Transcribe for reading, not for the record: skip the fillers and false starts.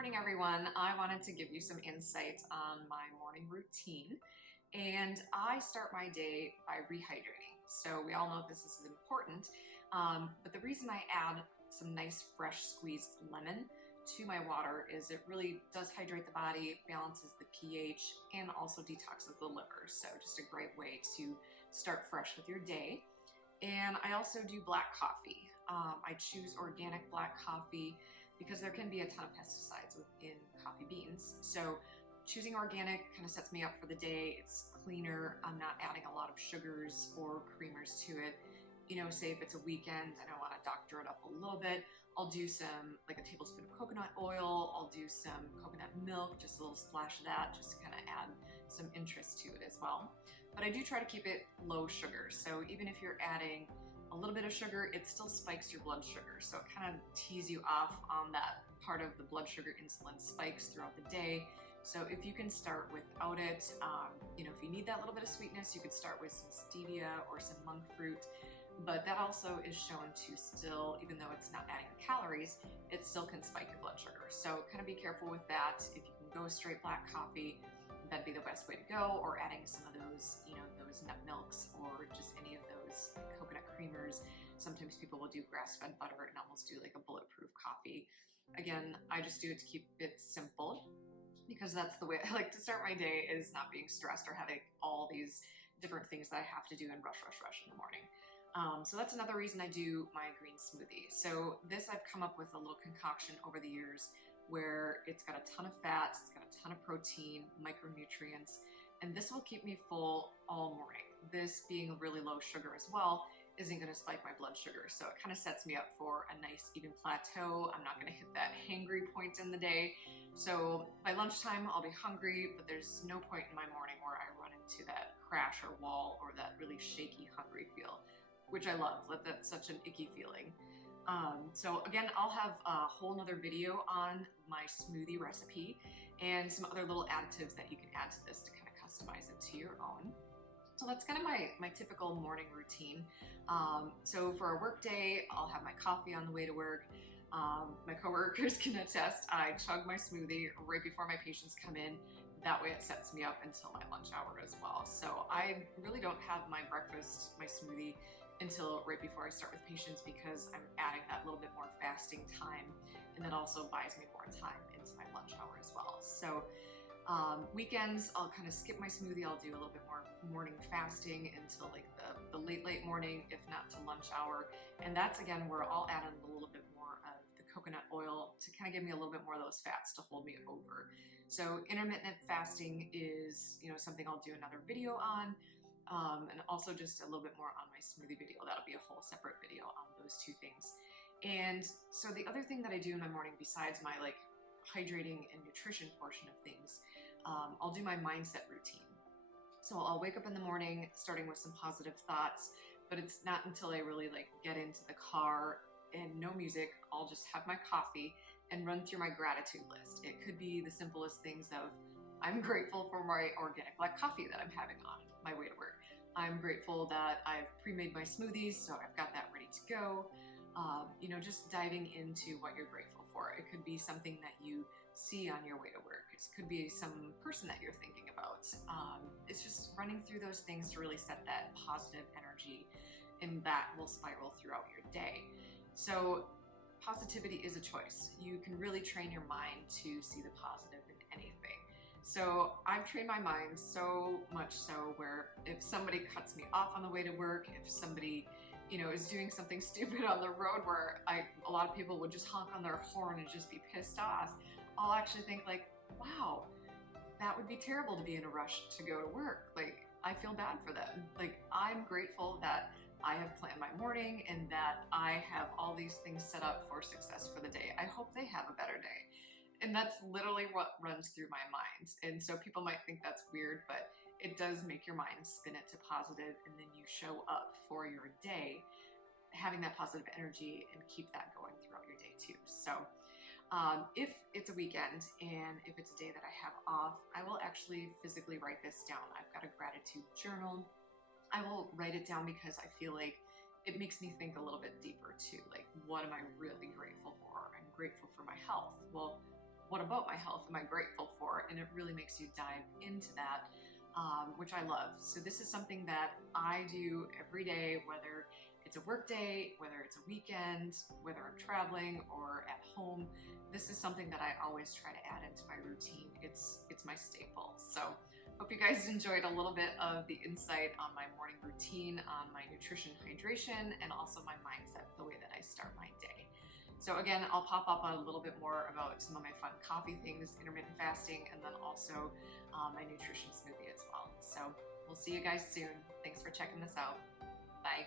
morning, everyone. I wanted to give you some insight on my morning routine. And I start my day by rehydrating. So we all know this is important, but the reason I add some nice fresh squeezed lemon to my water is it really does hydrate the body, balances the pH, and also detoxes the liver. So just a great way to start fresh with your day. And I also do black coffee. I choose organic black coffee because there can be a ton of pesticides within coffee beans. So choosing organic kind of sets me up for the day. It's cleaner. I'm not adding a lot of sugars or creamers to it. You know, say if it's a weekend and I want to doctor it up a little bit, I'll do like a tablespoon of coconut oil. I'll do some coconut milk, just a little splash of that, just to kind of add some interest to it as well. But I do try to keep it low sugar. So even if you're adding a little bit of sugar, it still spikes your blood sugar. So it kind of tees you off on that part of the blood sugar insulin spikes throughout the day. So if you can start without it, you know, if you need that little bit of sweetness, you could start with some stevia or some monk fruit. But that also is shown to still, even though it's not adding the calories, it still can spike your blood sugar. So kind of be careful with that. If you can go straight black coffee, that'd be the best way to go, or adding some of those, you know, those nut milks or just any of those coconut creamers. Sometimes people will do grass-fed butter and almost do like a bulletproof coffee. Again, I just do it to keep it simple because that's the way I like to start my day, is not being stressed or having all these different things that I have to do and rush in the morning. So that's another reason I do my green smoothie. So this I've come up with a little concoction over the years where it's got a ton of fat, it's got a ton of protein, micronutrients, and this will keep me full all morning. This being really low sugar as well isn't going to spike my blood sugar. So it kind of sets me up for a nice even plateau. I'm not going to hit that hangry point in the day. So by lunchtime, I'll be hungry, but there's no point in my morning where I run into that crash or wall or that really shaky hungry feel, which I love. That's such an icky feeling. So again, I'll have a whole nother video on my smoothie recipe and some other little additives that you can add to this to kind of customize it to your own. So that's kind of my typical morning routine. So for a work day, I'll have my coffee on the way to work. My coworkers can attest, I chug my smoothie right before my patients come in. That way it sets me up until my lunch hour as well. So I really don't have my breakfast, my smoothie, until right before I start with patients because I'm adding that little bit more fasting time, and that also buys me more time into my lunch hour as well. So weekends, I'll kind of skip my smoothie. I'll do a little bit more morning fasting until like the late morning, if not to lunch hour. And that's again where I'll add in a little bit more of the coconut oil to kind of give me a little bit more of those fats to hold me over. So intermittent fasting is, you know, something I'll do another video on. And also just a little bit more on my smoothie video. That'll be a whole separate video on those two things. And so the other thing that I do in my morning, besides my like hydrating and nutrition portion of things, I'll do my mindset routine. So I'll wake up in the morning starting with some positive thoughts, but it's not until I really like get into the car and no music, I'll just have my coffee and run through my gratitude list. It could be the simplest things of, I'm grateful for my organic black coffee that I'm having on my way to work. I'm grateful that I've pre-made my smoothies, so I've got that ready to go. You know, just diving into what you're grateful for. It could be something that you see on your way to work. It could be some person that you're thinking about. It's just running through those things to really set that positive energy, and that will spiral throughout your day. So positivity is a choice. You can really train your mind to see the positive in anything. So I've trained my mind so much so where if somebody cuts me off on the way to work, if somebody, you know, is doing something stupid on the road where a lot of people would just honk on their horn and just be pissed off, I'll actually think like, wow, that would be terrible to be in a rush to go to work. Like, I feel bad for them. Like, I'm grateful that I have planned my morning and that I have all these things set up for success for the day. I hope they have a better day. And that's literally what runs through my mind. And so people might think that's weird, but it does make your mind spin it to positive, and then you show up for your day having that positive energy and keep that going throughout your day too. So if it's a weekend and if it's a day that I have off, I will actually physically write this down. I've got a gratitude journal. I will write it down because I feel like it makes me think a little bit deeper too. Like, what am I really grateful for? I'm grateful for my health. Well, what about my health am I grateful for? And it really makes you dive into that, which I love. So this is something that I do every day, whether it's a work day, whether it's a weekend, whether I'm traveling or at home. This is something that I always try to add into my routine. It's my staple. So hope you guys enjoyed a little bit of the insight on my morning routine, on my nutrition, hydration, and also my mindset, the way that I start my day. So again, I'll pop up a little bit more about some of my fun coffee things, intermittent fasting, and then also my nutrition smoothie as well. So we'll see you guys soon. Thanks for checking this out. Bye.